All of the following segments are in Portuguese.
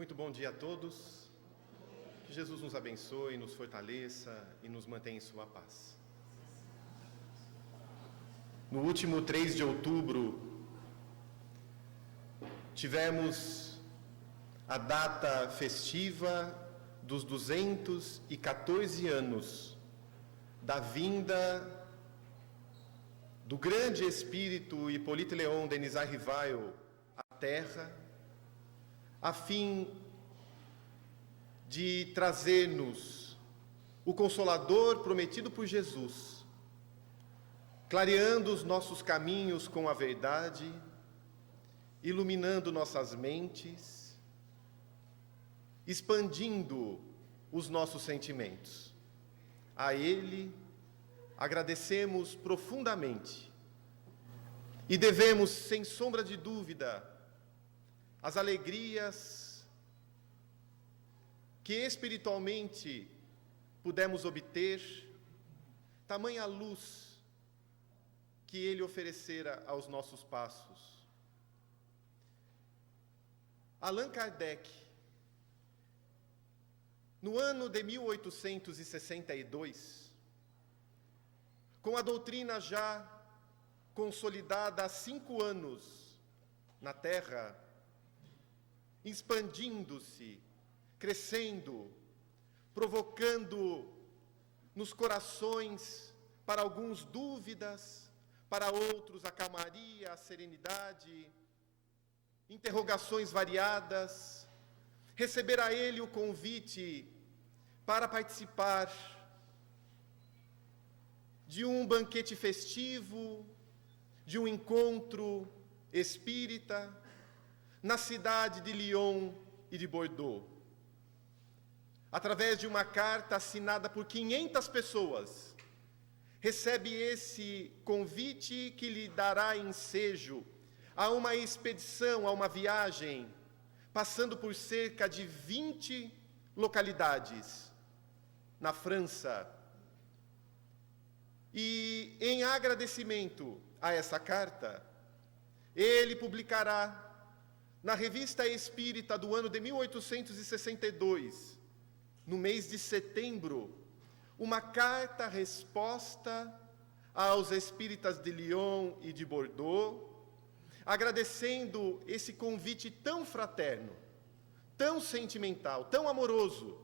Muito bom dia a todos. Que Jesus nos abençoe, nos fortaleça e nos mantenha em sua paz. No último 3 de outubro, tivemos a data festiva dos 214 anos da vinda do grande espírito Hippolyte Léon Denis Rivail à Terra, a fim de trazer-nos o Consolador prometido por Jesus, clareando os nossos caminhos com a verdade, iluminando nossas mentes, expandindo os nossos sentimentos. A Ele agradecemos profundamente e devemos, sem sombra de dúvida, as alegrias que espiritualmente pudemos obter, tamanha luz que Ele oferecera aos nossos passos. Allan Kardec, no ano de 1862, com a doutrina já consolidada há 5 anos na Terra, expandindo-se, crescendo, provocando nos corações, para alguns dúvidas, para outros a calmaria, a serenidade, interrogações variadas, receber a Ele o convite para participar de um banquete festivo, de um encontro espírita, na cidade de Lyon e de Bordeaux. Através de uma carta assinada por 500 pessoas, recebe esse convite que lhe dará ensejo a uma expedição, a uma viagem, passando por cerca de 20 localidades na França. E em agradecimento a essa carta, ele publicará na Revista Espírita do ano de 1862, no mês de setembro, uma carta-resposta aos espíritas de Lyon e de Bordeaux, agradecendo esse convite tão fraterno, tão sentimental, tão amoroso.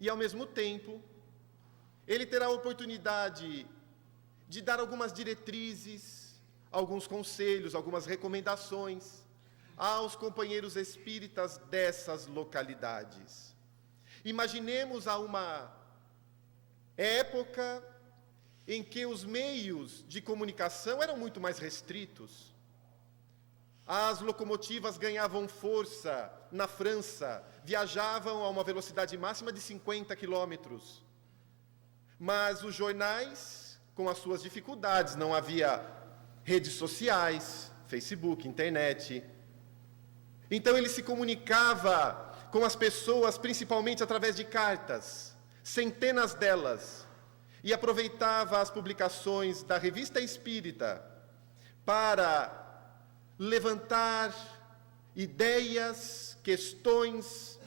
E, ao mesmo tempo, ele terá a oportunidade de dar algumas diretrizes, alguns conselhos, algumas recomendações aos companheiros espíritas dessas localidades. Imaginemos a uma época em que os meios de comunicação eram muito mais restritos. As locomotivas ganhavam força na França, viajavam a uma velocidade máxima de 50 quilômetros. Mas os jornais, com as suas dificuldades, não havia redes sociais, Facebook, internet. Então ele se comunicava com as pessoas, principalmente através de cartas, centenas delas, e aproveitava as publicações da Revista Espírita para levantar ideias, questões,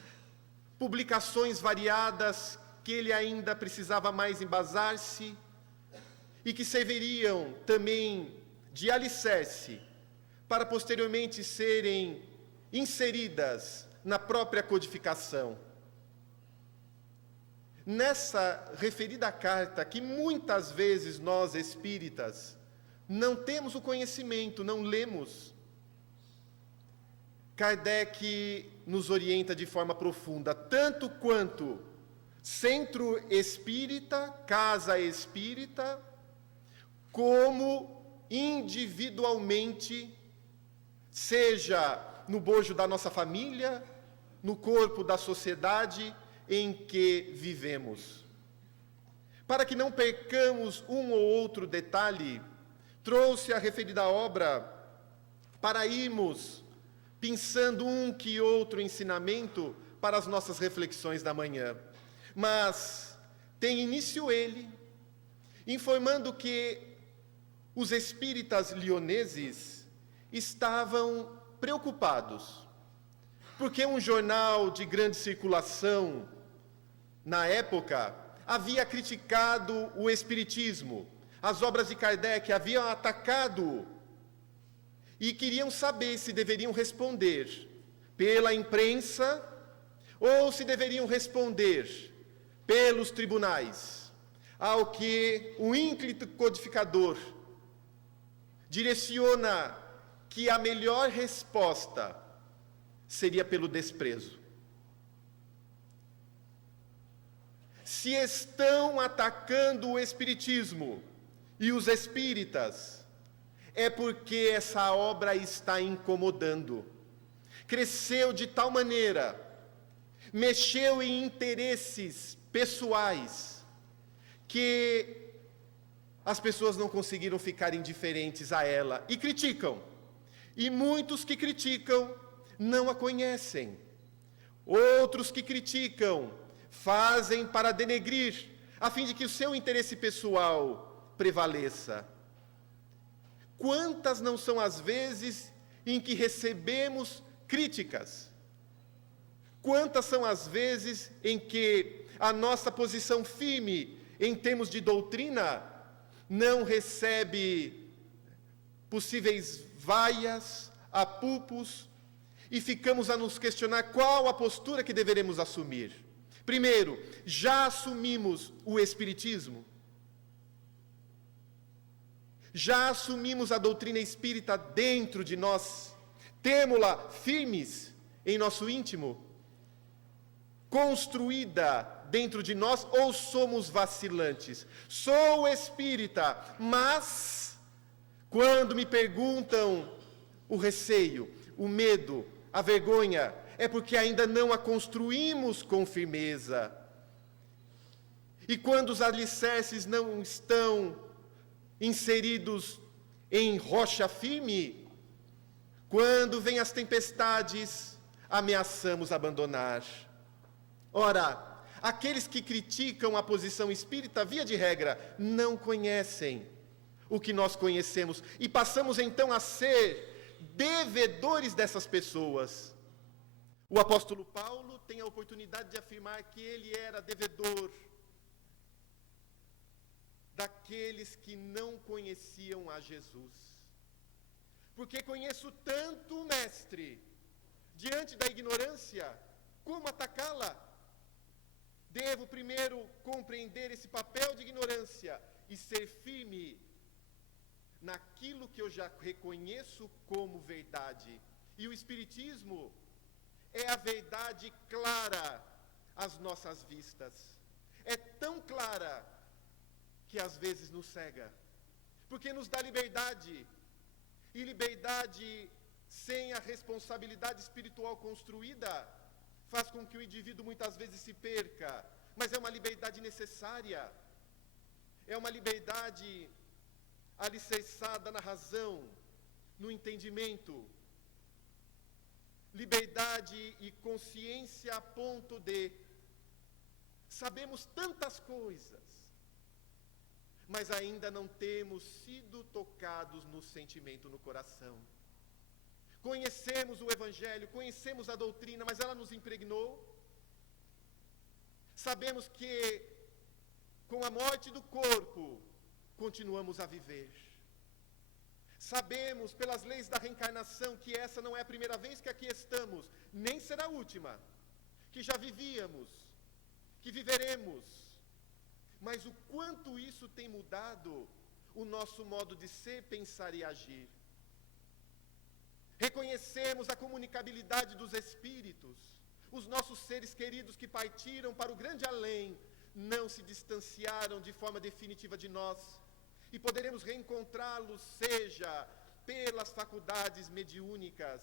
publicações variadas que ele ainda precisava mais embasar-se e que serviriam também de alicerce para posteriormente serem inseridas na própria codificação. Nessa referida carta, que muitas vezes nós espíritas não temos o conhecimento, não lemos, Kardec nos orienta de forma profunda, tanto quanto centro espírita, casa espírita, como individualmente, seja no bojo da nossa família, no corpo da sociedade em que vivemos. Para que não percamos um ou outro detalhe, trouxe a referida obra para irmos pensando um que outro ensinamento para as nossas reflexões da manhã. Mas tem início ele, informando que os espíritas lioneses estavam preocupados Porque um jornal de grande circulação, na época, havia criticado o Espiritismo. As obras de Kardec haviam atacado e queriam saber se deveriam responder pela imprensa ou se deveriam responder pelos tribunais. Ao que o ínclito codificador direciona que a melhor resposta seria pelo desprezo. Se estão atacando o Espiritismo e os espíritas, é porque essa obra está incomodando. Cresceu de tal maneira, mexeu em interesses pessoais, que as pessoas não conseguiram ficar indiferentes a ela e criticam. E muitos que criticam não a conhecem. Outros que criticam fazem para denegrir, a fim de que o seu interesse pessoal prevaleça. Quantas não são as vezes em que recebemos críticas? Quantas são as vezes em que a nossa posição firme em termos de doutrina não recebe possíveis vaias, apupos, e ficamos a nos questionar qual a postura que deveremos assumir. Primeiro, já assumimos o Espiritismo? Já assumimos a doutrina espírita dentro de nós? Temo-la firmes em nosso íntimo? Construída dentro de nós, ou somos vacilantes? Sou espírita, mas quando me perguntam, o receio, o medo, a vergonha, é porque ainda não a construímos com firmeza. E quando os alicerces não estão inseridos em rocha firme, quando vêm as tempestades, ameaçamos abandonar. Ora, aqueles que criticam a posição espírita, via de regra, não conhecem o que nós conhecemos, e passamos então a ser devedores dessas pessoas. O apóstolo Paulo tem a oportunidade de afirmar que ele era devedor daqueles que não conheciam a Jesus. Porque conheço tanto o Mestre, diante da ignorância, como atacá-la? Devo primeiro compreender esse papel de ignorância e ser firme naquilo que eu já reconheço como verdade. E o Espiritismo é a verdade clara às nossas vistas. É tão clara que às vezes nos cega, porque nos dá liberdade. E liberdade sem a responsabilidade espiritual construída faz com que o indivíduo muitas vezes se perca, mas é uma liberdade necessária, é uma liberdade alicerçada na razão, no entendimento, liberdade e consciência a ponto de sabemos tantas coisas, mas ainda não temos sido tocados no sentimento, no coração. Conhecemos o Evangelho, conhecemos a doutrina, mas ela nos impregnou. Sabemos que com a morte do corpo continuamos a viver. Sabemos pelas leis da reencarnação que essa não é a primeira vez que aqui estamos, nem será a última, que já vivíamos, que viveremos. Mas o quanto isso tem mudado o nosso modo de ser, pensar e agir. Reconhecemos a comunicabilidade dos espíritos. Os nossos seres queridos que partiram para o grande além não se distanciaram de forma definitiva de nós. E poderemos reencontrá-los, seja pelas faculdades mediúnicas,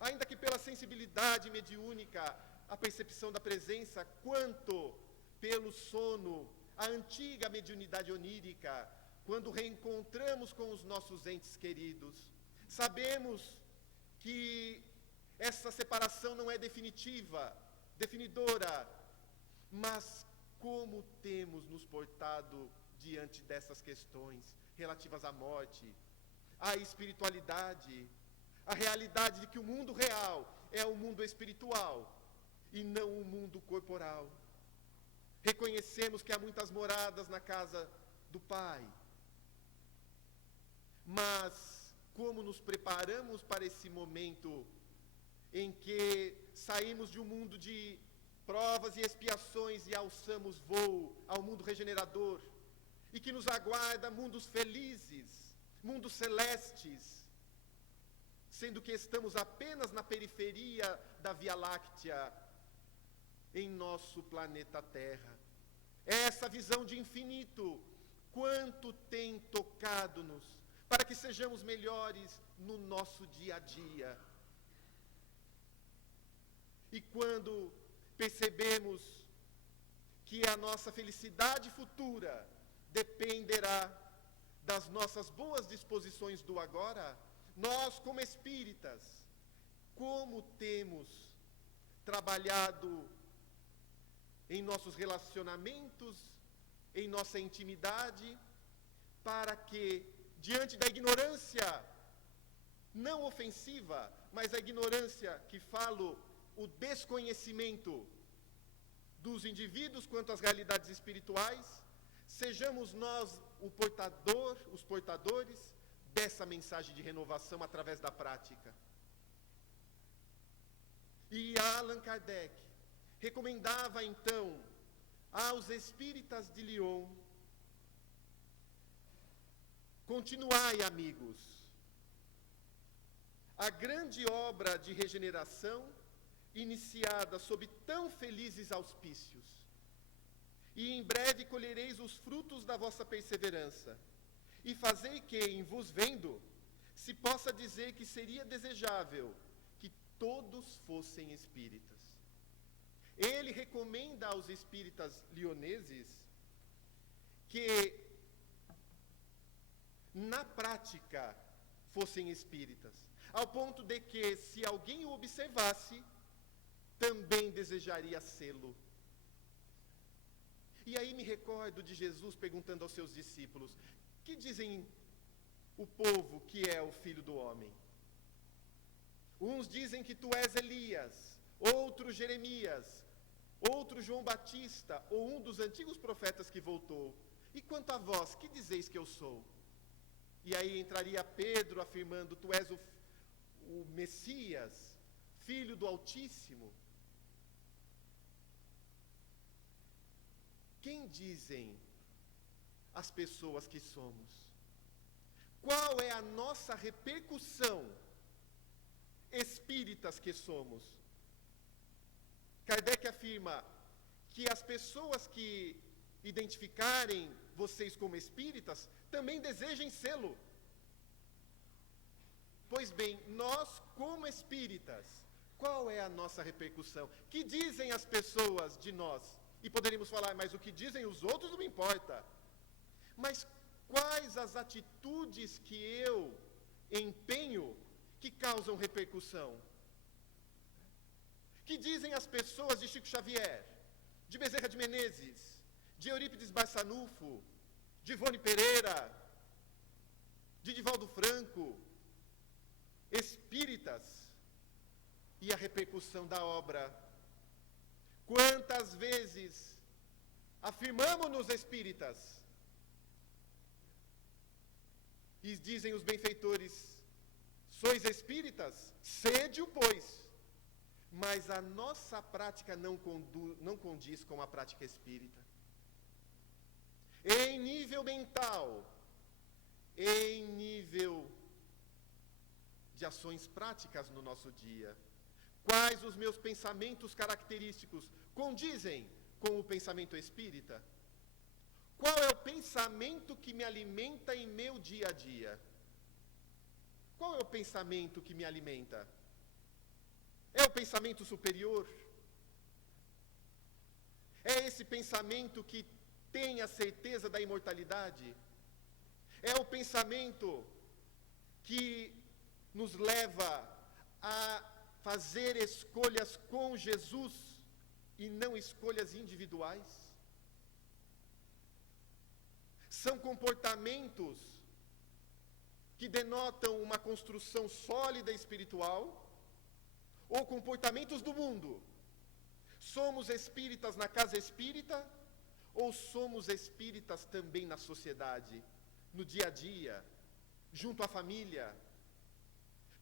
ainda que pela sensibilidade mediúnica, a percepção da presença, quanto pelo sono, a antiga mediunidade onírica, quando reencontramos com os nossos entes queridos. Sabemos que essa separação não é definitiva, definidora, mas como temos nos portado diante dessas questões relativas à morte, à espiritualidade, à realidade de que o mundo real é o mundo espiritual e não o mundo corporal. Reconhecemos que há muitas moradas na casa do Pai. Mas como nos preparamos para esse momento em que saímos de um mundo de provas e expiações e alçamos voo ao mundo regenerador, e que nos aguarda mundos felizes, mundos celestes, sendo que estamos apenas na periferia da Via Láctea, em nosso planeta Terra. Essa visão de infinito, quanto tem tocado-nos, para que sejamos melhores no nosso dia a dia. E quando percebemos que a nossa felicidade futura dependerá das nossas boas disposições do agora, nós, como espíritas, como temos trabalhado em nossos relacionamentos, em nossa intimidade, para que, diante da ignorância não ofensiva, mas a ignorância que falo, o desconhecimento dos indivíduos quanto às realidades espirituais, sejamos nós os portadores dessa mensagem de renovação através da prática. E Allan Kardec recomendava então aos espíritas de Lyon: continuai, amigos, a grande obra de regeneração iniciada sob tão felizes auspícios, e em breve colhereis os frutos da vossa perseverança, e fazei que, em vos vendo, se possa dizer que seria desejável que todos fossem espíritas. Ele recomenda aos espíritas lioneses que, na prática, fossem espíritas, ao ponto de que, se alguém o observasse, também desejaria sê-lo. E aí me recordo de Jesus perguntando aos seus discípulos: que dizem o povo que é o Filho do Homem? Uns dizem que tu és Elias, outros Jeremias, outro João Batista, ou um dos antigos profetas que voltou. E quanto a vós, que dizeis que eu sou? E aí entraria Pedro afirmando: tu és o Messias, Filho do Altíssimo. Quem dizem as pessoas que somos? Qual é a nossa repercussão, espíritas que somos? Kardec afirma que as pessoas que identificarem vocês como espíritas também desejem sê-lo. Pois bem, nós como espíritas, qual é a nossa repercussão? Que dizem as pessoas de nós? E poderíamos falar: mas o que dizem os outros não me importa. Mas quais as atitudes que eu empenho que causam repercussão? Que dizem as pessoas de Chico Xavier, de Bezerra de Menezes, de Eurípides Barçanufo, de Ivone Pereira, de Divaldo Franco, espíritas, e a repercussão da obra? Quantas vezes afirmamos-nos espíritas e dizem os benfeitores: sois espíritas? Sede-o, pois. Mas a nossa prática não condiz com a prática espírita. Em nível mental, em nível de ações práticas no nosso dia, quais os meus pensamentos característicos condizem com o pensamento espírita? Qual é o pensamento que me alimenta em meu dia a dia? Qual é o pensamento que me alimenta? É o pensamento superior? É esse pensamento que tem a certeza da imortalidade? É o pensamento que nos leva a fazer escolhas com Jesus e não escolhas individuais? São comportamentos que denotam uma construção sólida espiritual, ou comportamentos do mundo? Somos espíritas na casa espírita ou somos espíritas também na sociedade, no dia a dia, junto à família?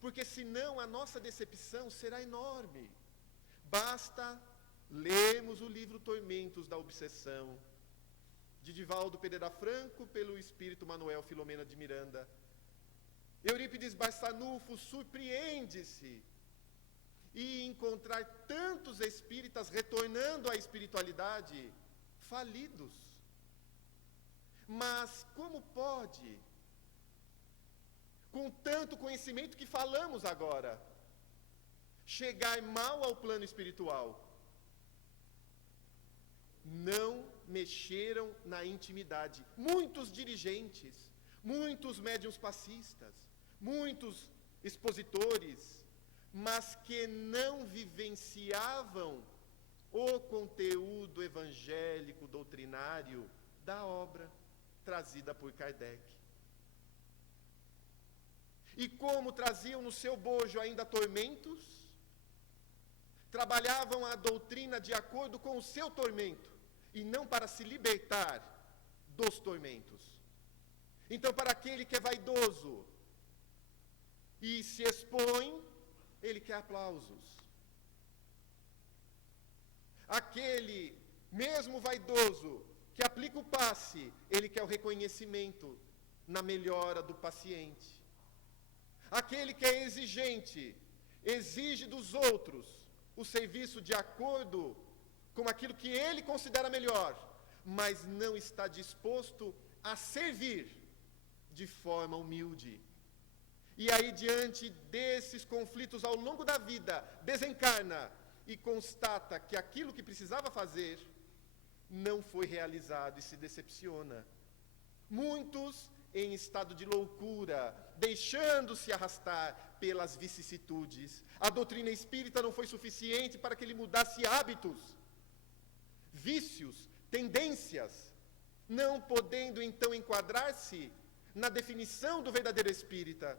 Porque senão a nossa decepção será enorme. Basta lermos o livro Tormentos da Obsessão, de Divaldo Pereira Franco, pelo espírito Manuel Filomena de Miranda. Eurípides Barçanufo surpreende-se e encontrar tantos espíritas retornando à espiritualidade falidos. Mas como pode, com tanto conhecimento que falamos agora, chegar mal ao plano espiritual? Não mexeram na intimidade. Muitos dirigentes, muitos médiuns passistas, muitos expositores, mas que não vivenciavam o conteúdo evangélico, doutrinário da obra trazida por Kardec. E como traziam no seu bojo ainda tormentos, trabalhavam a doutrina de acordo com o seu tormento, e não para se libertar dos tormentos. Então, para aquele que é vaidoso e se expõe, ele quer aplausos. Aquele, mesmo vaidoso, que aplica o passe, ele quer o reconhecimento na melhora do paciente. Aquele que é exigente, exige dos outros o serviço de acordo com aquilo que ele considera melhor, mas não está disposto a servir de forma humilde. E aí, diante desses conflitos ao longo da vida, desencarna e constata que aquilo que precisava fazer não foi realizado e se decepciona. Muitos em estado de loucura, deixando-se arrastar pelas vicissitudes. A doutrina espírita não foi suficiente para que ele mudasse hábitos, vícios, tendências, não podendo então enquadrar-se na definição do verdadeiro espírita,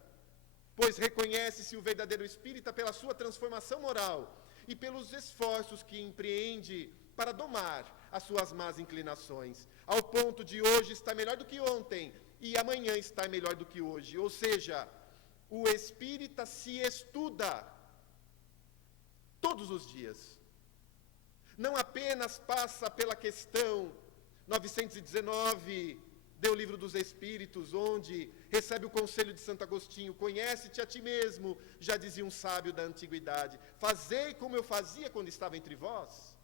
pois reconhece-se o verdadeiro espírita pela sua transformação moral e pelos esforços que empreende para domar as suas más inclinações, ao ponto de hoje estar melhor do que ontem e amanhã estar melhor do que hoje. Ou seja, o espírita se estuda todos os dias. Não apenas passa pela questão 919 do Livro dos Espíritos, onde recebe o conselho de Santo Agostinho: conhece-te a ti mesmo, já dizia um sábio da antiguidade, fazei como eu fazia quando estava entre vós.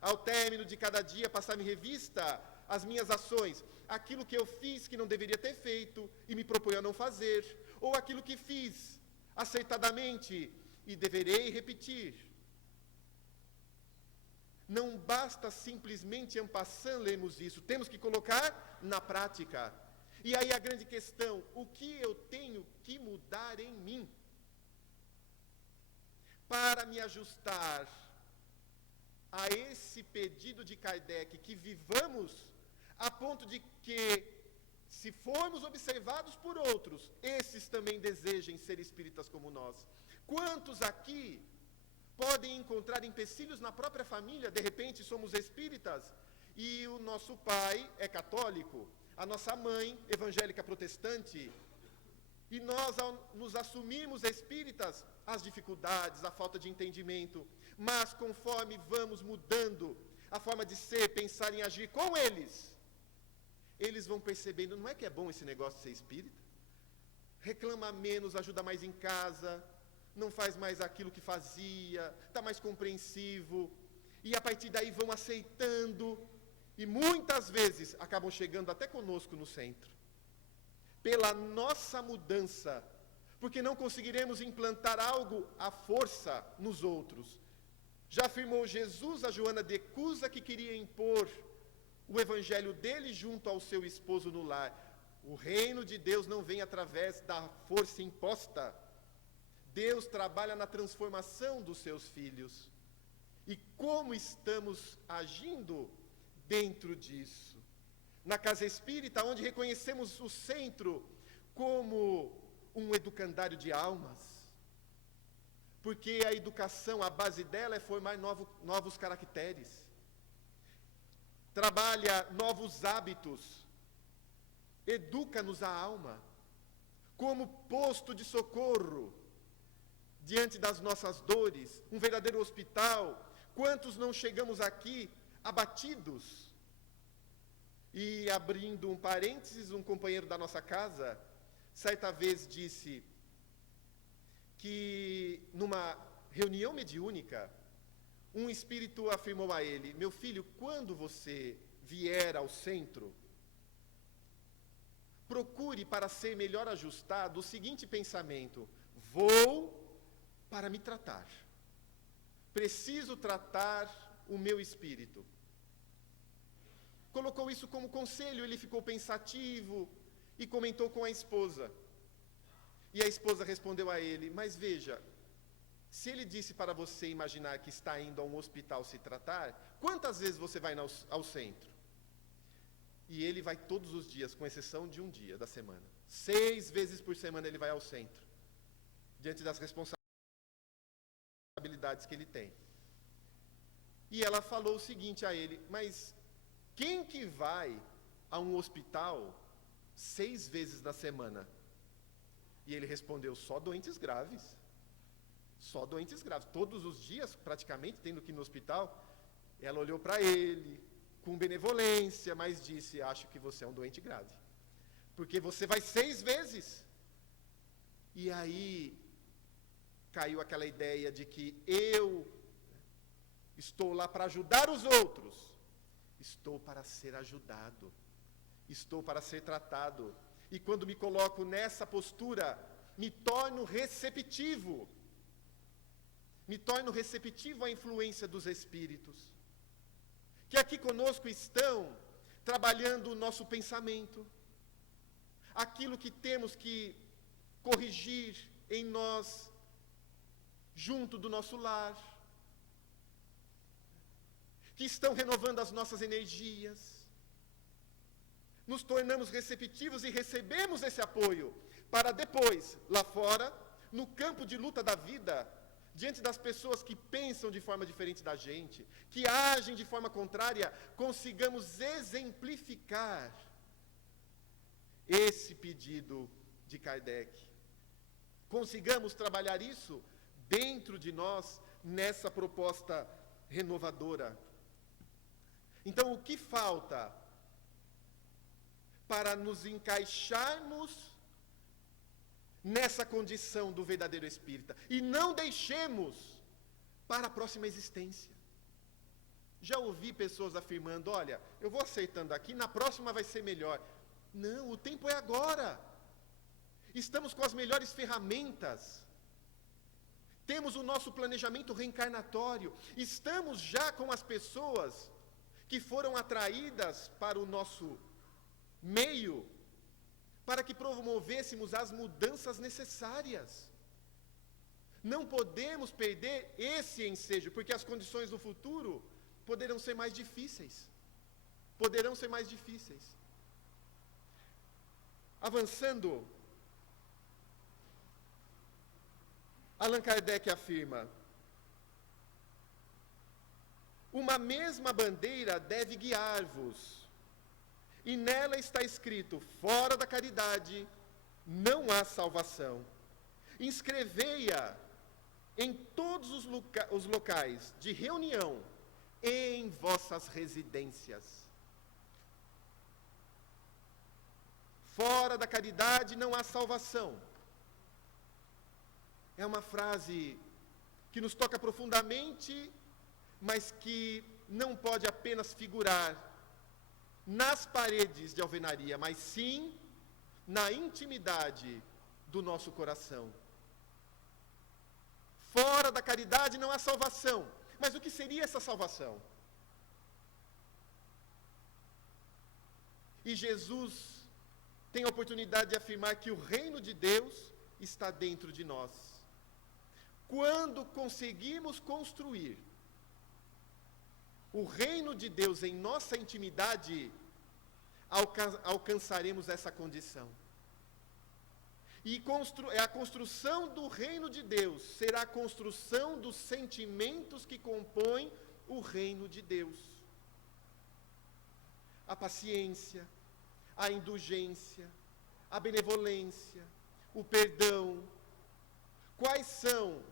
Ao término de cada dia, passar em revista as minhas ações, aquilo que eu fiz que não deveria ter feito e me proponho a não fazer, ou aquilo que fiz acertadamente e deverei repetir. Não basta simplesmente en passant lermos isso, temos que colocar na prática. E aí a grande questão: o que eu tenho que mudar em mim para me ajustar a esse pedido de Kardec, que vivamos a ponto de que, se formos observados por outros, esses também desejem ser espíritas como nós. Quantos aqui podem encontrar empecilhos na própria família? De repente somos espíritas e o nosso pai é católico, a nossa mãe evangélica protestante, e nós, ao nos assumirmos espíritas, as dificuldades, a falta de entendimento, mas conforme vamos mudando a forma de ser, pensar e agir com eles, eles vão percebendo: não é que é bom esse negócio de ser espírita? Reclama menos, ajuda mais em casa, não faz mais aquilo que fazia, está mais compreensivo, e a partir daí vão aceitando, e muitas vezes acabam chegando até conosco no centro, pela nossa mudança, porque não conseguiremos implantar algo à força nos outros. Já afirmou Jesus a Joana de Cusa, que queria impor o evangelho dele junto ao seu esposo no lar: o reino de Deus não vem através da força imposta. Deus trabalha na transformação dos seus filhos. E como estamos agindo dentro disso? Na casa espírita, onde reconhecemos o centro como um educandário de almas, porque a educação, a base dela é formar novos caracteres. Trabalha novos hábitos, educa-nos a alma, como posto de socorro diante das nossas dores, um verdadeiro hospital. Quantos não chegamos aqui abatidos? E abrindo um parênteses, um companheiro da nossa casa, certa vez disse que numa reunião mediúnica, um espírito afirmou a ele: meu filho, quando você vier ao centro, procure, para ser melhor ajustado, o seguinte pensamento: vou para me tratar. Preciso tratar o meu espírito. Colocou isso como conselho, ele ficou pensativo e comentou com a esposa. E a esposa respondeu a ele: mas veja, se ele disse para você imaginar que está indo a um hospital se tratar, quantas vezes você vai ao centro? E ele vai todos os dias, com exceção de um dia da semana. 6 vezes por semana ele vai ao centro, diante das responsabilidades que ele tem. E ela falou o seguinte a ele: mas quem que vai a um hospital 6 vezes na semana? E ele respondeu: só doentes graves. Só doentes graves. Todos os dias, praticamente, tendo que ir no hospital. Ela olhou para ele com benevolência, mas disse: acho que você é um doente grave, porque você vai 6 vezes. E aí caiu aquela ideia de que eu estou lá para ajudar os outros. Estou para ser ajudado. Estou para ser tratado. E quando me coloco nessa postura, me torno receptivo. Me torno receptivo à influência dos espíritos, que aqui conosco estão trabalhando o nosso pensamento, aquilo que temos que corrigir em nós, junto do nosso lar, que estão renovando as nossas energias. Nos tornamos receptivos e recebemos esse apoio, para depois, lá fora, no campo de luta da vida, diante das pessoas que pensam de forma diferente da gente, que agem de forma contrária, consigamos exemplificar esse pedido de Kardec. Consigamos trabalhar isso dentro de nós, nessa proposta renovadora. Então, o que falta para nos encaixarmos nessa condição do verdadeiro espírita e não deixemos para a próxima existência? Já ouvi pessoas afirmando: olha, eu vou aceitando aqui, na próxima vai ser melhor. Não, o tempo é agora. Estamos com as melhores ferramentas. Temos o nosso planejamento reencarnatório. Estamos já com as pessoas que foram atraídas para o nosso meio, para que promovêssemos as mudanças necessárias. Não podemos perder esse ensejo, porque as condições do futuro poderão ser mais difíceis. Poderão ser mais difíceis. Avançando, Allan Kardec afirma: uma mesma bandeira deve guiar-vos, e nela está escrito: fora da caridade não há salvação. Inscrevei-a em todos os locais de reunião, em vossas residências. Fora da caridade não há salvação. É uma frase que nos toca profundamente, mas que não pode apenas figurar nas paredes de alvenaria, mas sim na intimidade do nosso coração. Fora da caridade não há salvação. Mas o que seria essa salvação? E Jesus tem a oportunidade de afirmar que o reino de Deus está dentro de nós. Quando conseguimos construir o reino de Deus em nossa intimidade, alcançaremos essa condição. E a construção do reino de Deus será a construção dos sentimentos que compõem o reino de Deus. A paciência, a indulgência, a benevolência, o perdão. Quais são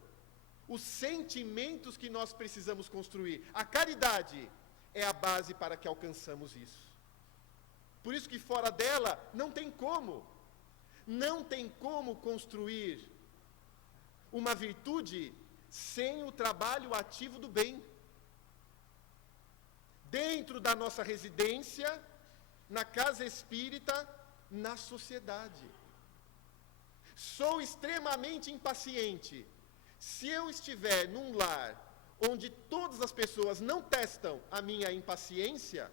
os sentimentos que nós precisamos construir? A caridade é a base para que alcançamos isso. Por isso que fora dela não tem como. Não tem como construir uma virtude sem o trabalho ativo do bem. Dentro da nossa residência, na casa espírita, na sociedade. Sou extremamente impaciente. Se eu estiver num lar onde todas as pessoas não testam a minha impaciência,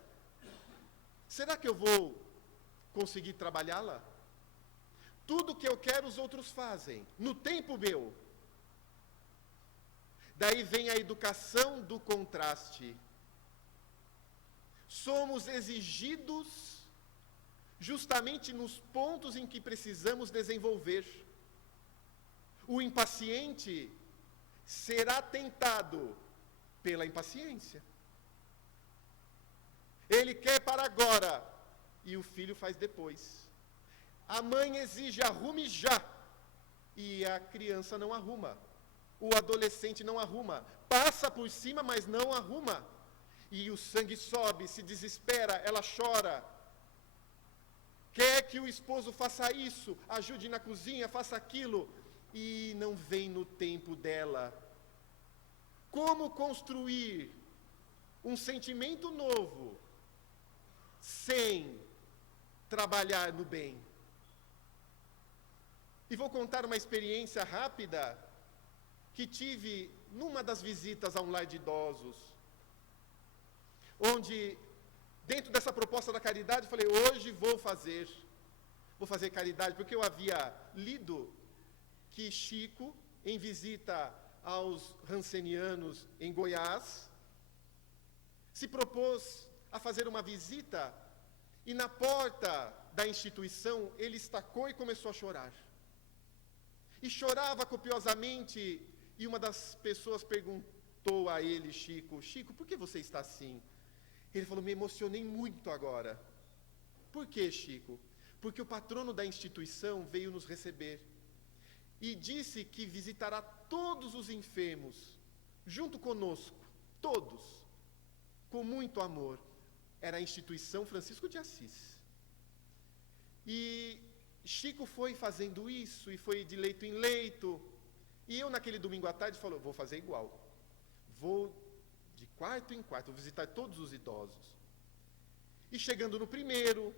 será que eu vou conseguir trabalhá-la? Tudo que eu quero os outros fazem, no tempo meu. Daí vem a educação do contraste. Somos exigidos justamente nos pontos em que precisamos desenvolver. O impaciente será tentado pela impaciência. Ele quer para agora, e o filho faz depois. A mãe exige arrume já, e a criança não arruma. O adolescente não arruma. Passa por cima, mas não arruma. E o sangue sobe, se desespera, ela chora. Quer que o esposo faça isso, ajude na cozinha, faça aquilo, e não vem no tempo dela. Como construir um sentimento novo sem trabalhar no bem? E vou contar uma experiência rápida que tive numa das visitas a um lar de idosos, onde, dentro dessa proposta da caridade, eu falei, hoje vou fazer caridade, porque eu havia lido que Chico, em visita aos rancenianos em Goiás, se propôs a fazer uma visita, e na porta da instituição, ele estacou e começou a chorar. E chorava copiosamente, e uma das pessoas perguntou a ele, Chico, por que você está assim? Ele falou, me emocionei muito agora. Por que, Chico? Porque o patrono da instituição veio nos receber e disse que visitará todos os enfermos, junto conosco, todos, com muito amor. Era a instituição Francisco de Assis. E Chico foi fazendo isso, e foi de leito em leito, e eu naquele domingo à tarde falei, vou fazer igual, vou de quarto em quarto, vou visitar todos os idosos. E chegando no primeiro,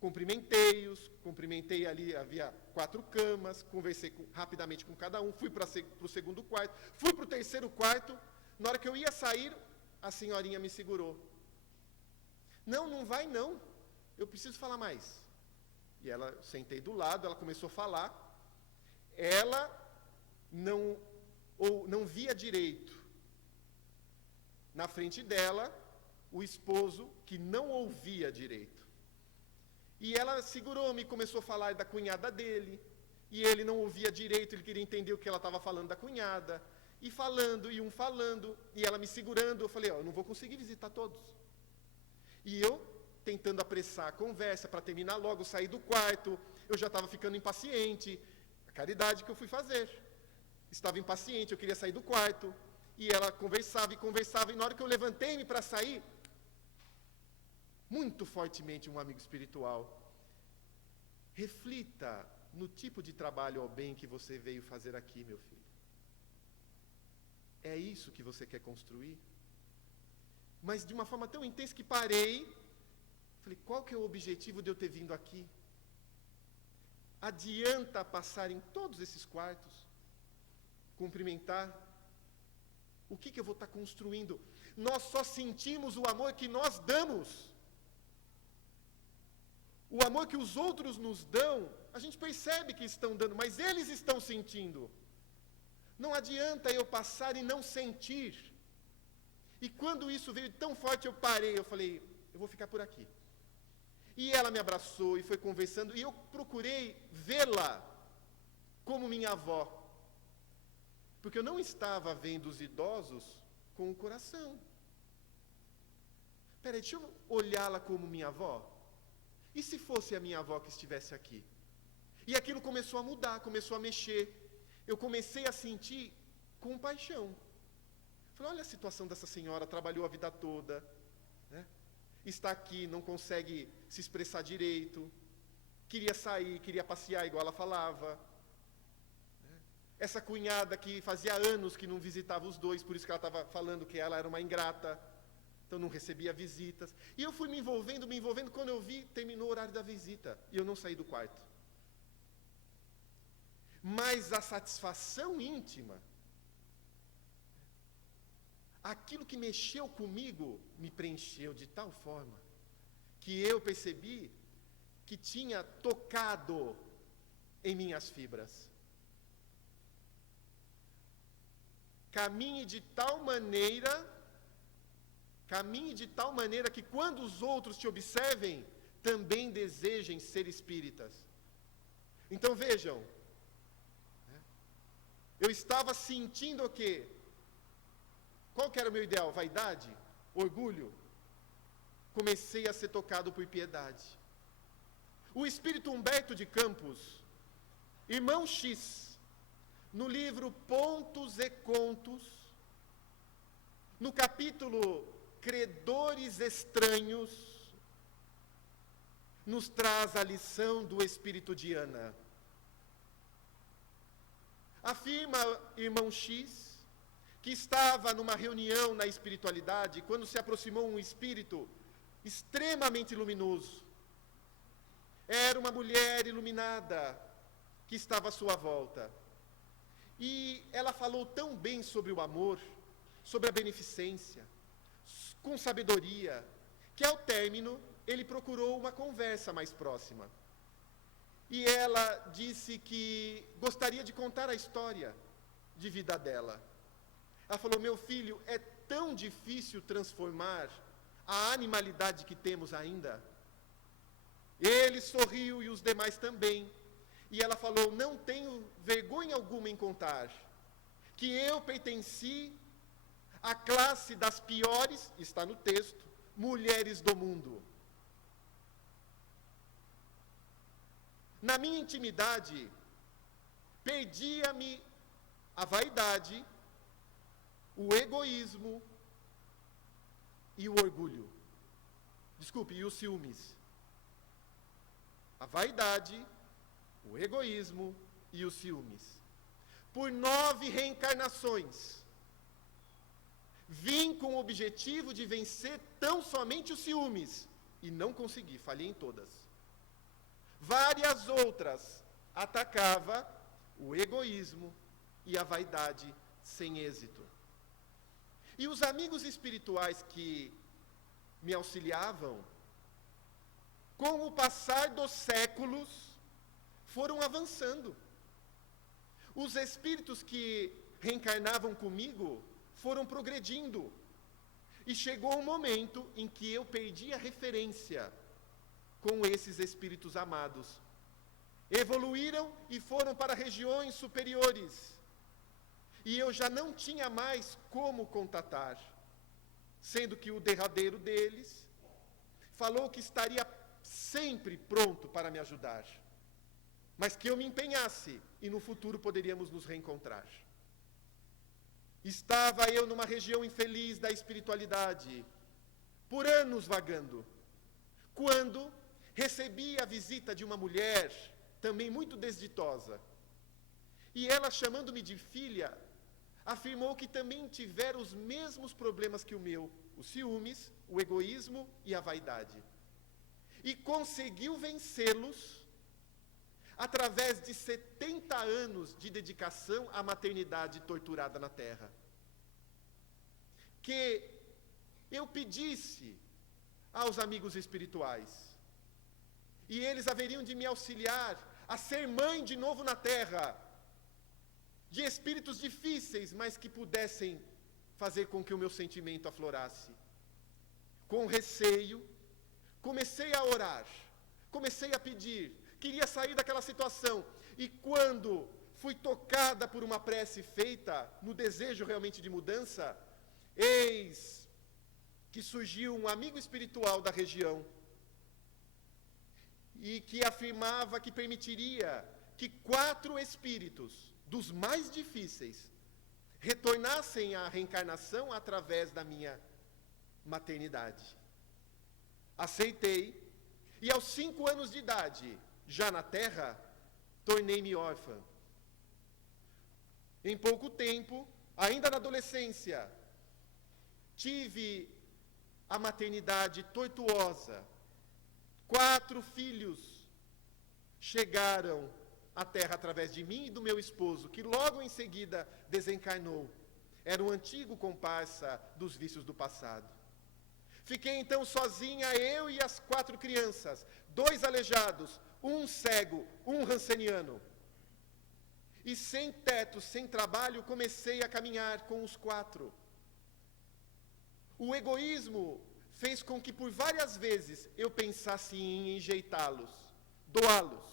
cumprimentei ali, havia 4 camas, conversei rapidamente com cada um, fui para o segundo quarto, fui para o terceiro quarto, na hora que eu ia sair, a senhorinha me segurou. Não vai não, eu preciso falar mais. E ela, sentei do lado, ela começou a falar, ela não via direito. Na frente dela, o esposo que não ouvia direito. E ela segurou-me e começou a falar da cunhada dele, e ele não ouvia direito, ele queria entender o que ela estava falando da cunhada, e falando, e falando, e ela me segurando, eu falei, eu não vou conseguir visitar todos. E eu, tentando apressar a conversa para terminar logo, sair do quarto, eu já estava ficando impaciente, a caridade que eu fui fazer. Estava impaciente, eu queria sair do quarto, e ela conversava, e na hora que eu levantei-me para sair, muito fortemente um amigo espiritual, reflita no tipo de trabalho ao bem que você veio fazer aqui, meu filho. É isso que você quer construir? Mas de uma forma tão intensa que parei, falei, qual que é o objetivo de eu ter vindo aqui? Adianta passar em todos esses quartos? Cumprimentar? O que eu vou estar construindo? Nós só sentimos o amor que nós damos. O amor que os outros nos dão, a gente percebe que estão dando, mas eles estão sentindo. Não adianta eu passar e não sentir. E quando isso veio tão forte, eu parei, eu falei, eu vou ficar por aqui. E ela me abraçou e foi conversando, e eu procurei vê-la como minha avó. Porque eu não estava vendo os idosos com o coração. Peraí, deixa eu olhá-la como minha avó? E se fosse a minha avó que estivesse aqui? E aquilo começou a mudar, começou a mexer. Eu comecei a sentir compaixão. Falei, olha a situação dessa senhora, trabalhou a vida toda, né? Está aqui, não consegue se expressar direito, queria sair, queria passear, igual ela falava. Né? Essa cunhada que fazia anos que não visitava os dois, por isso que ela estava falando que ela era uma ingrata, então não recebia visitas. E eu fui me envolvendo, quando eu vi, terminou o horário da visita, e eu não saí do quarto. Mas a satisfação íntima, aquilo que mexeu comigo, me preencheu de tal forma, que eu percebi que tinha tocado em minhas fibras. Caminhe de tal maneira que quando os outros te observem, também desejem ser espíritas. Então vejam, eu estava sentindo o quê? Qual que era o meu ideal? Vaidade? Orgulho? Comecei a ser tocado por piedade. O espírito Humberto de Campos, irmão X, no livro Pontos e Contos, no capítulo Credores Estranhos, nos traz a lição do espírito Diana. Afirma irmão X, que estava numa reunião na espiritualidade, quando se aproximou um espírito extremamente luminoso. Era uma mulher iluminada que estava à sua volta. E ela falou tão bem sobre o amor, sobre a beneficência, com sabedoria, que ao término ele procurou uma conversa mais próxima. E ela disse que gostaria de contar a história de vida dela. Ela falou, meu filho, é tão difícil transformar a animalidade que temos ainda. Ele sorriu e os demais também. E ela falou, não tenho vergonha alguma em contar que eu pertenci à classe das piores, está no texto, mulheres do mundo. Na minha intimidade, perdia-me a vaidade, o egoísmo e o orgulho. Desculpe, e os ciúmes. A vaidade, o egoísmo e os ciúmes. Por 9 reencarnações, vim com o objetivo de vencer tão somente os ciúmes, e não consegui, falhei em todas. Várias outras atacava o egoísmo e a vaidade sem êxito. E os amigos espirituais que me auxiliavam, com o passar dos séculos, foram avançando. Os espíritos que reencarnavam comigo foram progredindo. E chegou um momento em que eu perdi a referência com esses espíritos amados. Evoluíram e foram para regiões superiores. E eu já não tinha mais como contatar, sendo que o derradeiro deles falou que estaria sempre pronto para me ajudar, mas que eu me empenhasse e no futuro poderíamos nos reencontrar. Estava eu numa região infeliz da espiritualidade, por anos vagando, quando recebi a visita de uma mulher, também muito desditosa, e ela, chamando-me de filha, afirmou que também tivera os mesmos problemas que o meu, os ciúmes, o egoísmo e a vaidade. E conseguiu vencê-los através de 70 anos de dedicação à maternidade torturada na Terra. Que eu pedisse aos amigos espirituais, e eles haveriam de me auxiliar a ser mãe de novo na Terra, de espíritos difíceis, mas que pudessem fazer com que o meu sentimento aflorasse. Com receio, comecei a orar, Comecei a pedir, queria sair daquela situação. E quando fui tocada por uma prece feita, no desejo realmente de mudança, eis que surgiu um amigo espiritual da região e que afirmava que permitiria que 4 espíritos, dos mais difíceis, retornassem à reencarnação através da minha maternidade. Aceitei, e aos 5 anos de idade, já na Terra, tornei-me órfã. Em pouco tempo, ainda na adolescência, tive a maternidade tortuosa. 4 filhos chegaram à Terra através de mim e do meu esposo, que logo em seguida desencarnou. Era um antigo comparsa dos vícios do passado. Fiquei então sozinha, eu e as 4 crianças, 2 aleijados, um cego, um ranceniano. E sem teto, sem trabalho, comecei a caminhar com os 4. O egoísmo fez com que por várias vezes eu pensasse em enjeitá-los, doá-los.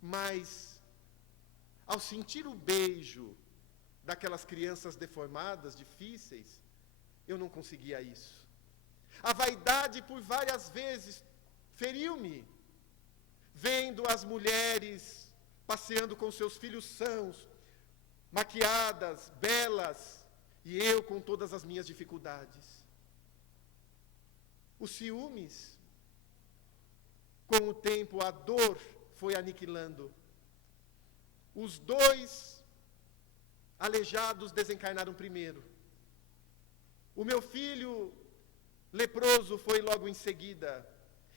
Mas, ao sentir o beijo daquelas crianças deformadas, difíceis, eu não conseguia isso. A vaidade por várias vezes feriu-me, vendo as mulheres passeando com seus filhos sãos, maquiadas, belas, e eu com todas as minhas dificuldades. Os ciúmes, com o tempo, a dor foi aniquilando. Os 2 aleijados desencarnaram primeiro. O meu filho leproso foi logo em seguida.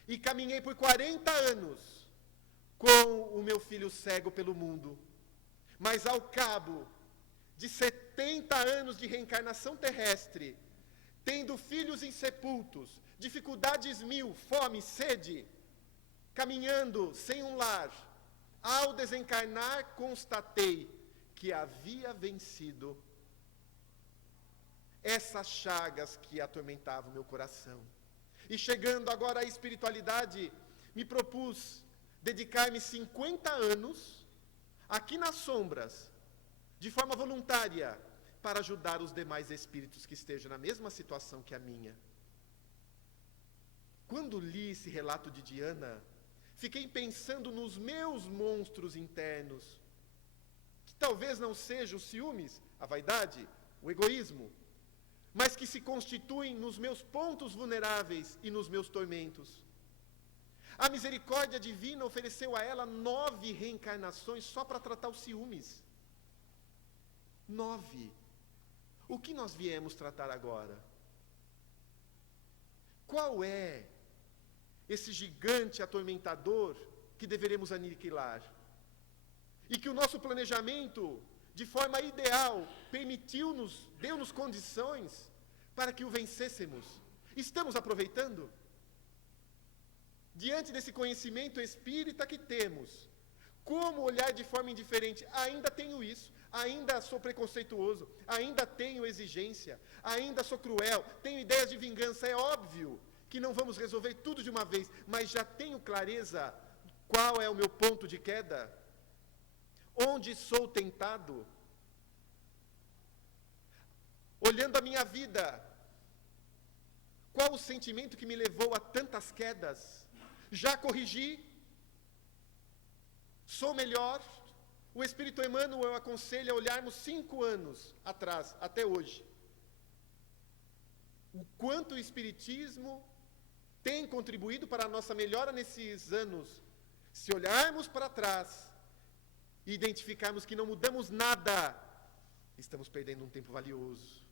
E caminhei por 40 anos com o meu filho cego pelo mundo. Mas ao cabo de 70 anos de reencarnação terrestre, tendo filhos insepultos, dificuldades 1000, fome, sede, caminhando sem um lar, ao desencarnar constatei que havia vencido essas chagas que atormentavam meu coração. E chegando agora à espiritualidade, me propus dedicar-me 50 anos, aqui nas sombras, de forma voluntária, para ajudar os demais espíritos que estejam na mesma situação que a minha. Quando li esse relato de Diana, fiquei pensando nos meus monstros internos, que talvez não sejam os ciúmes, a vaidade, o egoísmo, mas que se constituem nos meus pontos vulneráveis e nos meus tormentos. A misericórdia divina ofereceu a ela 9 reencarnações só para tratar os ciúmes. 9. O que nós viemos tratar agora? Qual é esse gigante atormentador que deveremos aniquilar? E que o nosso planejamento, de forma ideal, permitiu-nos, deu-nos condições para que o vencêssemos. Estamos aproveitando? Diante desse conhecimento espírita que temos, como olhar de forma indiferente? Ainda tenho isso, ainda sou preconceituoso, ainda tenho exigência, ainda sou cruel, tenho ideias de vingança. É óbvio que não vamos resolver tudo de uma vez, mas já tenho clareza qual é o meu ponto de queda, onde sou tentado. Olhando a minha vida, qual o sentimento que me levou a tantas quedas? Já corrigi? Sou melhor? O Espírito Emmanuel aconselha a olharmos 5 anos atrás, até hoje. O quanto o Espiritismo tem contribuído para a nossa melhora nesses anos. Se olharmos para trás e identificarmos que não mudamos nada, estamos perdendo um tempo valioso,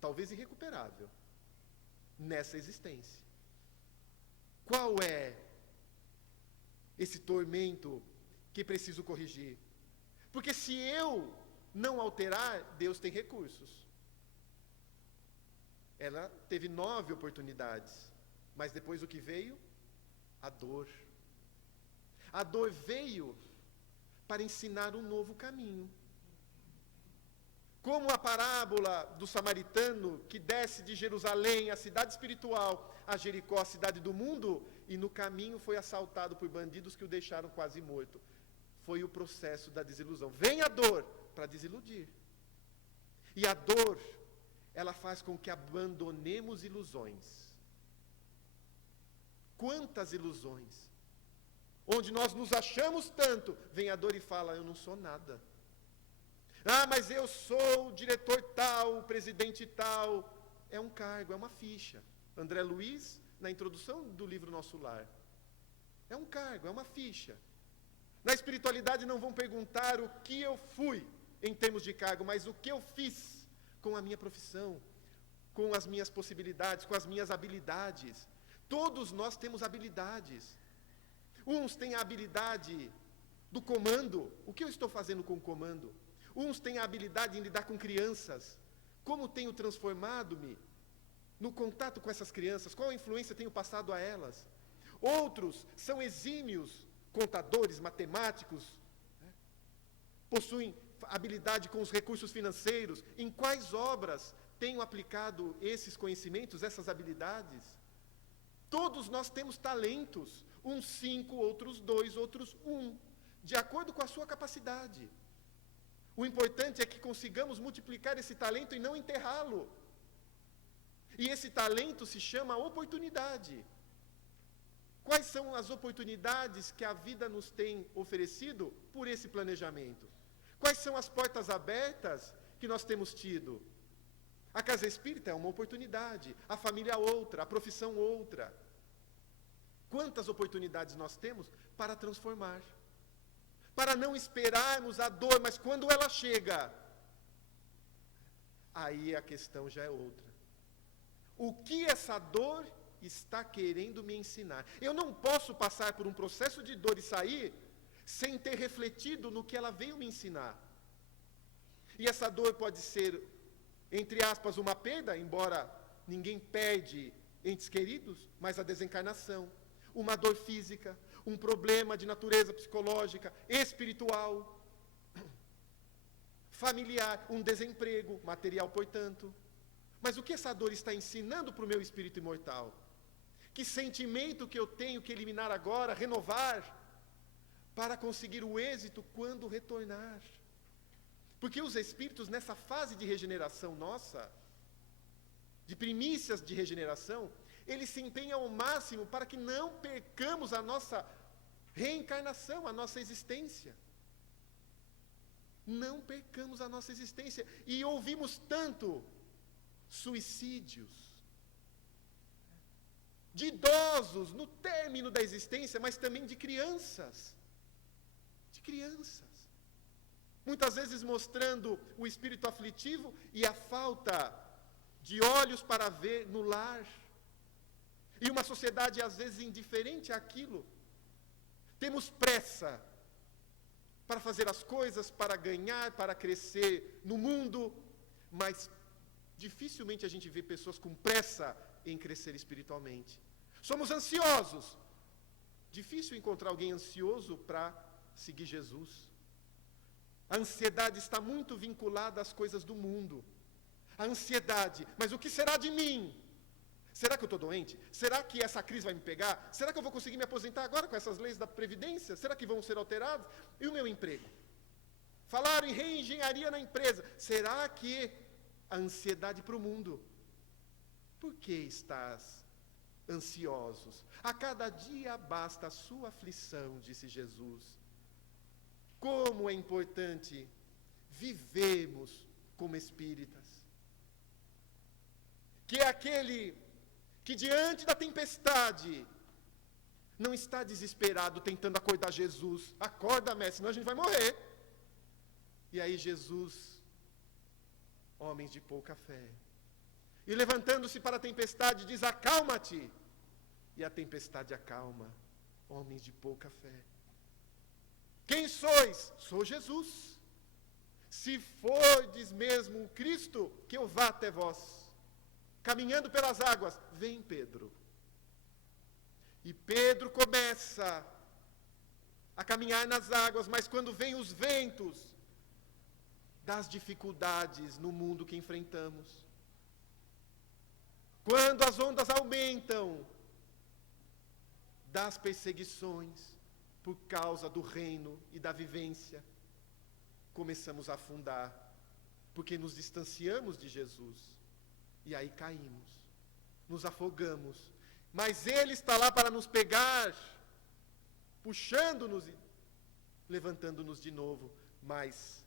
talvez irrecuperável, nessa existência. Qual é esse tormento que preciso corrigir? Porque se eu não alterar, Deus tem recursos. Ela teve 9 oportunidades, mas depois o que veio? A dor. A dor veio para ensinar um novo caminho. Como a parábola do samaritano que desce de Jerusalém, a cidade espiritual, a Jericó, a cidade do mundo, e no caminho foi assaltado por bandidos que o deixaram quase morto. Foi o processo da desilusão. Vem a dor para desiludir. E a dor, ela faz com que abandonemos ilusões. Quantas ilusões! Onde nós nos achamos tanto, vem a dor e fala, eu não sou nada. Ah, mas eu sou o diretor tal, o presidente tal. É um cargo, é uma ficha. André Luiz, na introdução do livro Nosso Lar. É um cargo, é uma ficha. Na espiritualidade não vão perguntar o que eu fui em termos de cargo, mas o que eu fiz com a minha profissão, com as minhas possibilidades, com as minhas habilidades. Todos nós temos habilidades. Uns têm a habilidade do comando. O que eu estou fazendo com o comando? Uns têm a habilidade em lidar com crianças. Como tenho transformado-me no contato com essas crianças? Qual influência tenho passado a elas? Outros são exímios contadores, matemáticos, possuem habilidade com os recursos financeiros. Em quais obras tenho aplicado esses conhecimentos, essas habilidades? Todos nós temos talentos. Uns 5, outros 2, outros 1, de acordo com a sua capacidade. O importante é que consigamos multiplicar esse talento e não enterrá-lo. E esse talento se chama oportunidade. Quais são as oportunidades que a vida nos tem oferecido por esse planejamento? Quais são as portas abertas que nós temos tido? A casa espírita é uma oportunidade, a família outra, a profissão outra. Quantas oportunidades nós temos para transformar? Para não esperarmos a dor, mas quando ela chega, aí a questão já é outra. O que essa dor está querendo me ensinar? Eu não posso passar por um processo de dor e sair sem ter refletido no que ela veio me ensinar. E essa dor pode ser, entre aspas, uma perda, embora ninguém perde entes queridos, mas a desencarnação. Uma dor física, um problema de natureza psicológica, espiritual, familiar, um desemprego, material, portanto. Mas o que essa dor está ensinando para o meu espírito imortal? Que sentimento que eu tenho que eliminar agora, renovar, para conseguir o êxito quando retornar? Porque os espíritos, nessa fase de regeneração nossa, de primícias de regeneração, eles se empenham ao máximo para que não percamos a nossa reencarnação, a nossa existência. Não percamos a nossa existência. E ouvimos tanto suicídios de idosos no término da existência, mas também de crianças. De crianças. Muitas vezes mostrando o espírito aflitivo e a falta de olhos para ver no lar. E uma sociedade, às vezes, indiferente àquilo. Temos pressa para fazer as coisas, para ganhar, para crescer no mundo, mas dificilmente a gente vê pessoas com pressa em crescer espiritualmente. Somos ansiosos. Difícil encontrar alguém ansioso para seguir Jesus. A ansiedade está muito vinculada às coisas do mundo. A ansiedade, mas o que será de mim? Será que eu estou doente? Será que essa crise vai me pegar? Será que eu vou conseguir me aposentar agora com essas leis da Previdência? Será que vão ser alteradas? E o meu emprego? Falaram em reengenharia na empresa. Será que a ansiedade para o mundo? Por que estás ansiosos? A cada dia basta a sua aflição, disse Jesus. Como é importante vivermos como espíritas. Que é aquele que diante da tempestade não está desesperado tentando acordar Jesus. Acorda, mestre, senão a gente vai morrer. E aí Jesus, homens de pouca fé, e levantando-se para a tempestade, diz: acalma-te. E a tempestade acalma, homens de pouca fé. Quem sois? Sou Jesus. Se fordes mesmo o Cristo, que eu vá até vós. Caminhando pelas águas, vem Pedro. E Pedro começa a caminhar nas águas, mas quando vem os ventos, das dificuldades no mundo que enfrentamos. Quando as ondas aumentam, das perseguições por causa do reino e da vivência, começamos a afundar, porque nos distanciamos de Jesus, e aí caímos, nos afogamos, mas Ele está lá para nos pegar, puxando-nos e levantando-nos de novo, mas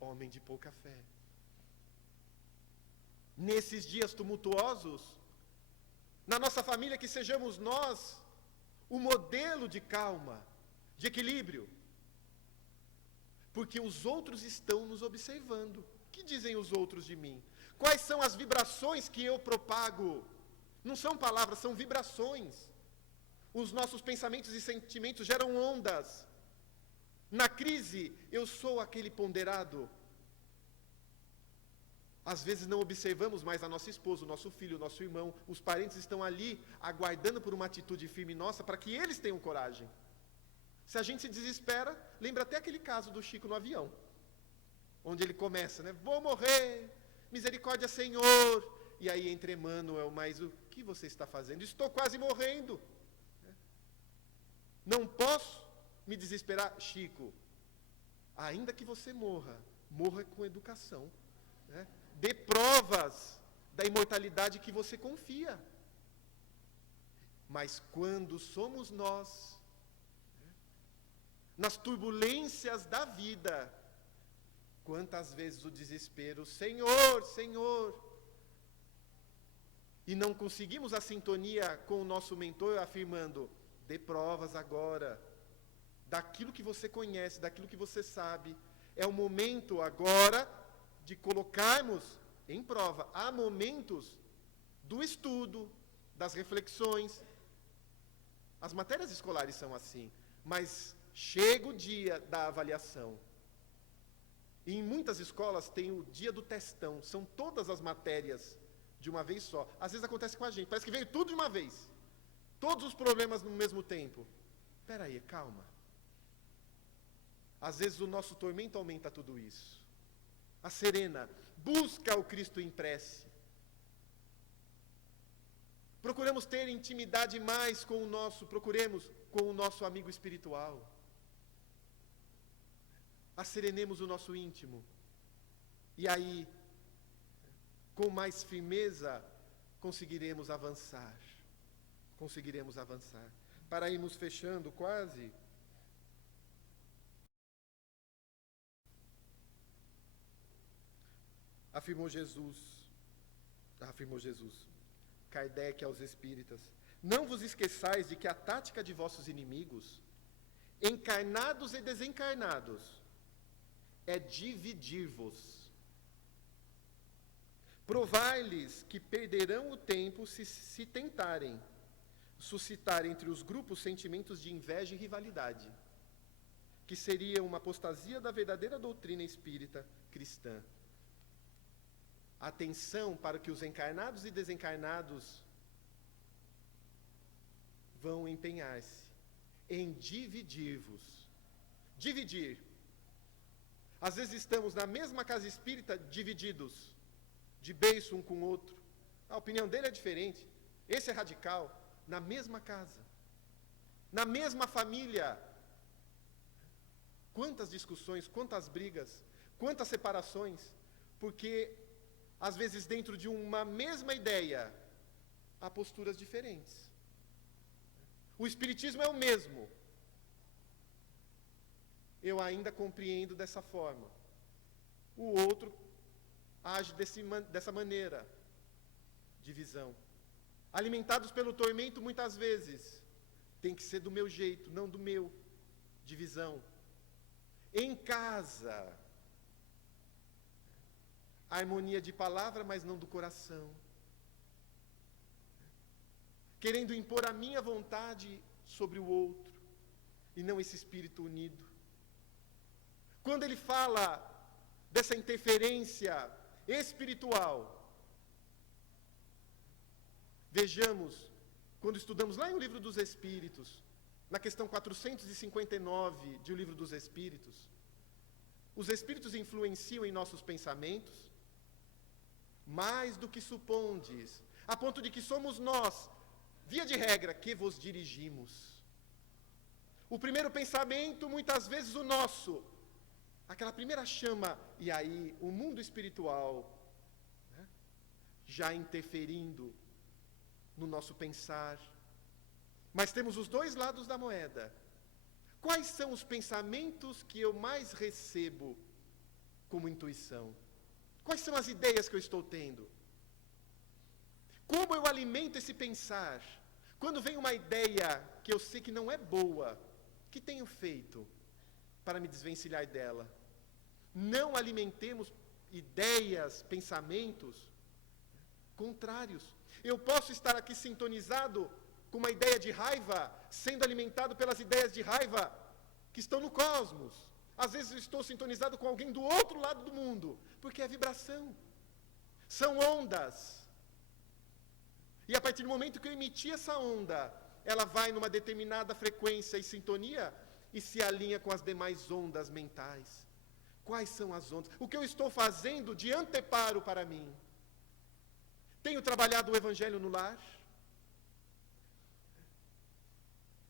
homem de pouca fé. Nesses dias tumultuosos, na nossa família, que sejamos nós o modelo de calma, de equilíbrio, porque os outros estão nos observando. O que dizem os outros de mim? Quais são as vibrações que eu propago? Não são palavras, são vibrações. Os nossos pensamentos e sentimentos geram ondas. Na crise, eu sou aquele ponderado. Às vezes não observamos mais a nossa esposa, o nosso filho, o nosso irmão. Os parentes estão ali, aguardando por uma atitude firme nossa, para que eles tenham coragem. Se a gente se desespera, lembra até aquele caso do Chico no avião, onde ele começa, né? Vou morrer, misericórdia, Senhor. E aí entra Emmanuel, mas o que você está fazendo? Estou quase morrendo. Não posso me desesperar. Chico, ainda que você morra com educação, né? Dê provas da imortalidade que você confia. Mas quando somos nós, nas turbulências da vida, quantas vezes o desespero, Senhor, Senhor, e não conseguimos a sintonia com o nosso mentor afirmando, dê provas agora, daquilo que você conhece, daquilo que você sabe. É o momento agora de colocarmos em prova. Há momentos do estudo, das reflexões. As matérias escolares são assim, mas chega o dia da avaliação. E em muitas escolas tem o dia do testão, são todas as matérias de uma vez só. Às vezes acontece com a gente, parece que veio tudo de uma vez. Todos os problemas no mesmo tempo. Espera aí, calma. Às vezes o nosso tormento aumenta tudo isso. A serena, busca o Cristo em prece. Procuramos ter intimidade mais procuremos com o nosso amigo espiritual. Asserenemos o nosso íntimo. E aí, com mais firmeza, conseguiremos avançar. Para irmos fechando quase, afirmou Jesus, Kardec aos espíritas, não vos esqueçais de que a tática de vossos inimigos, encarnados e desencarnados, é dividir-vos. Provar-lhes que perderão o tempo se tentarem suscitar entre os grupos sentimentos de inveja e rivalidade, que seria uma apostasia da verdadeira doutrina espírita cristã. Atenção para que os encarnados e desencarnados vão empenhar-se em dividir-vos. Dividir. Às vezes estamos na mesma casa espírita divididos, de beiço um com o outro. A opinião dele é diferente, esse é radical. Na mesma casa, na mesma família. Quantas discussões, quantas brigas, quantas separações, porque às vezes dentro de uma mesma ideia há posturas diferentes. O espiritismo é o mesmo. Eu ainda compreendo dessa forma. O outro age dessa maneira. Divisão. Alimentados pelo tormento, muitas vezes, tem que ser do meu jeito, não do meu. Divisão. Em casa, harmonia de palavra, mas não do coração. Querendo impor a minha vontade sobre o outro, e não esse espírito unido. Quando ele fala dessa interferência espiritual, vejamos, quando estudamos lá em O Livro dos Espíritos, na questão 459 de O Livro dos Espíritos, Os espíritos influenciam em nossos pensamentos, mais do que supondes, a ponto de que somos nós, via de regra, que vos dirigimos. O primeiro pensamento, muitas vezes o nosso, aquela primeira chama, e aí o mundo espiritual, né, já interferindo no nosso pensar. Mas temos os dois lados da moeda. Quais são os pensamentos que eu mais recebo como intuição? Quais são as ideias que eu estou tendo? Como eu alimento esse pensar? Quando vem uma ideia que eu sei que não é boa, o que tenho feito para me desvencilhar dela? Não alimentemos ideias, pensamentos contrários. Eu posso estar aqui sintonizado com uma ideia de raiva, sendo alimentado pelas ideias de raiva que estão no cosmos. Às vezes eu estou sintonizado com alguém do outro lado do mundo, porque é vibração. São ondas. E a partir do momento que eu emitir essa onda, ela vai numa determinada frequência e sintonia e se alinha com as demais ondas mentais. Quais são as ondas? O que eu estou fazendo de anteparo para mim? Tenho trabalhado o Evangelho no lar?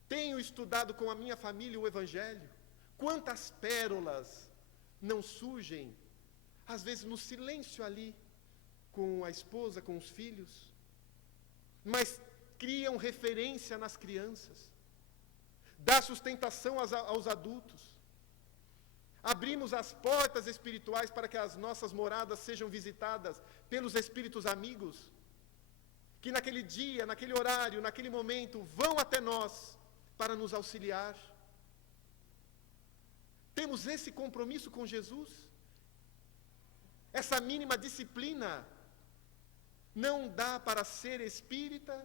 Tenho estudado com a minha família o Evangelho? Quantas pérolas não surgem, às vezes no silêncio ali, com a esposa, com os filhos, mas criam referência nas crianças, dá sustentação aos adultos. Abrimos as portas espirituais para que as nossas moradas sejam visitadas pelos espíritos amigos, que naquele dia, naquele horário, naquele momento, vão até nós para nos auxiliar. Temos esse compromisso com Jesus? Essa mínima disciplina? Não dá para ser espírita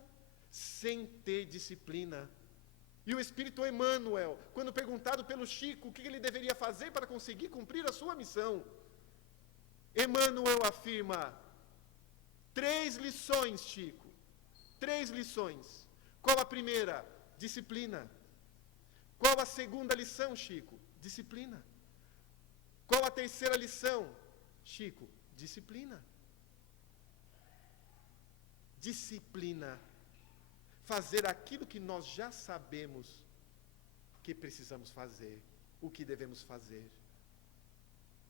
sem ter disciplina. E o Espírito Emmanuel, quando perguntado pelo Chico o que ele deveria fazer para conseguir cumprir a sua missão, Emmanuel afirma: 3 lições, Chico, 3 lições. Qual a primeira? Disciplina. Qual a segunda lição, Chico? Disciplina. Qual a terceira lição, Chico? Disciplina. Disciplina. Fazer aquilo que nós já sabemos que precisamos fazer, o que devemos fazer.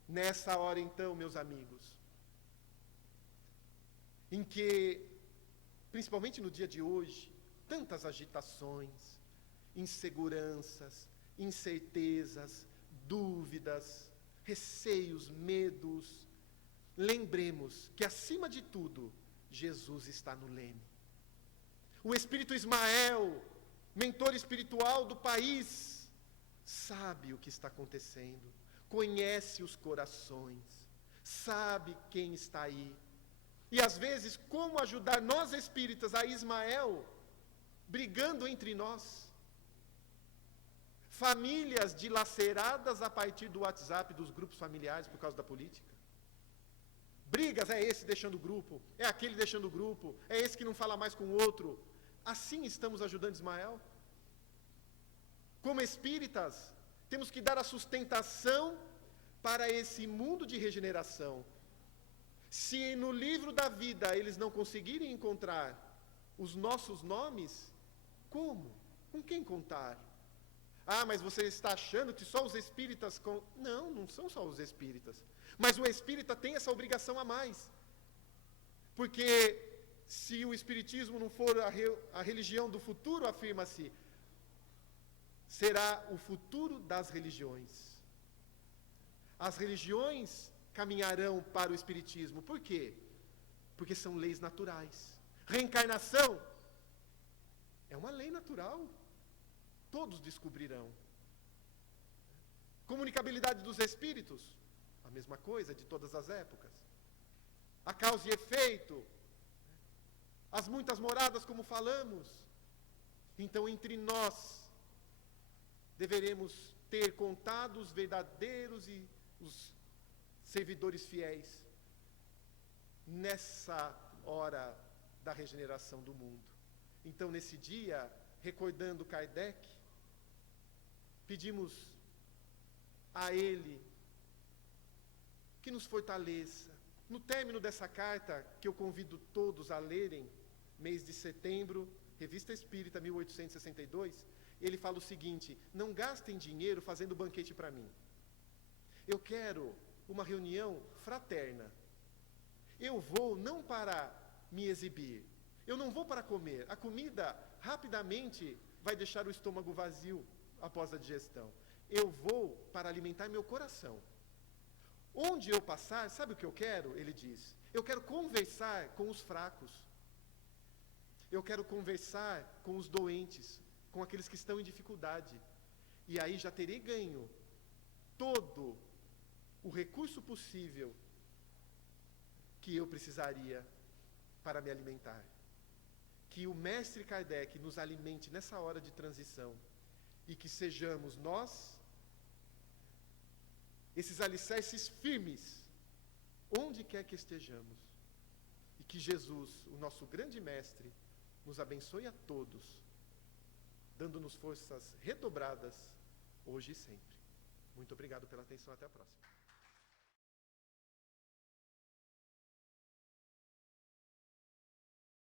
Nessa hora, então, meus amigos, em que, principalmente no dia de hoje, tantas agitações, inseguranças, incertezas, dúvidas, receios, medos, lembremos que, acima de tudo, Jesus está no leme. O Espírito Ismael, mentor espiritual do país, sabe o que está acontecendo, conhece os corações, sabe quem está aí. E às vezes, como ajudar nós espíritas a Ismael, brigando entre nós? Famílias dilaceradas a partir do WhatsApp, dos grupos familiares, por causa da política. Brigas, é esse deixando o grupo, é aquele deixando o grupo, é esse que não fala mais com o outro. Assim estamos ajudando Ismael? Como espíritas, temos que dar a sustentação para esse mundo de regeneração. Se no livro da vida eles não conseguirem encontrar os nossos nomes, como? Com quem contar? Ah, mas você está achando que só os espíritas... Não, não são só os espíritas. Mas o espírita tem essa obrigação a mais. Porque se o espiritismo não for a religião do futuro, afirma-se, será o futuro das religiões. As religiões caminharão para o espiritismo. Por quê? Porque são leis naturais. Reencarnação é uma lei natural. Todos descobrirão. Comunicabilidade dos espíritos, a mesma coisa de todas as épocas. A causa e efeito, as muitas moradas, como falamos. Então, entre nós, deveremos ter contados verdadeiros e os servidores fiéis nessa hora da regeneração do mundo. Então, nesse dia, recordando Kardec, pedimos a ele que nos fortaleça. No término dessa carta, que eu convido todos a lerem, mês de setembro, Revista Espírita, 1862, ele fala o seguinte: não gastem dinheiro fazendo banquete para mim. Eu quero uma reunião fraterna. Eu vou não para me exibir, eu não vou para comer. A comida rapidamente vai deixar o estômago vazio após a digestão. Eu vou para alimentar meu coração. Onde eu passar, sabe o que eu quero? Ele diz: eu quero conversar com os fracos. Eu quero conversar com os doentes, com aqueles que estão em dificuldade. E aí já terei ganho todo o recurso possível que eu precisaria para me alimentar. Que o mestre Kardec nos alimente nessa hora de transição e que sejamos nós esses alicerces firmes, onde quer que estejamos. E que Jesus, o nosso grande mestre, nos abençoe a todos, dando-nos forças redobradas, hoje e sempre. Muito obrigado pela atenção, até a próxima.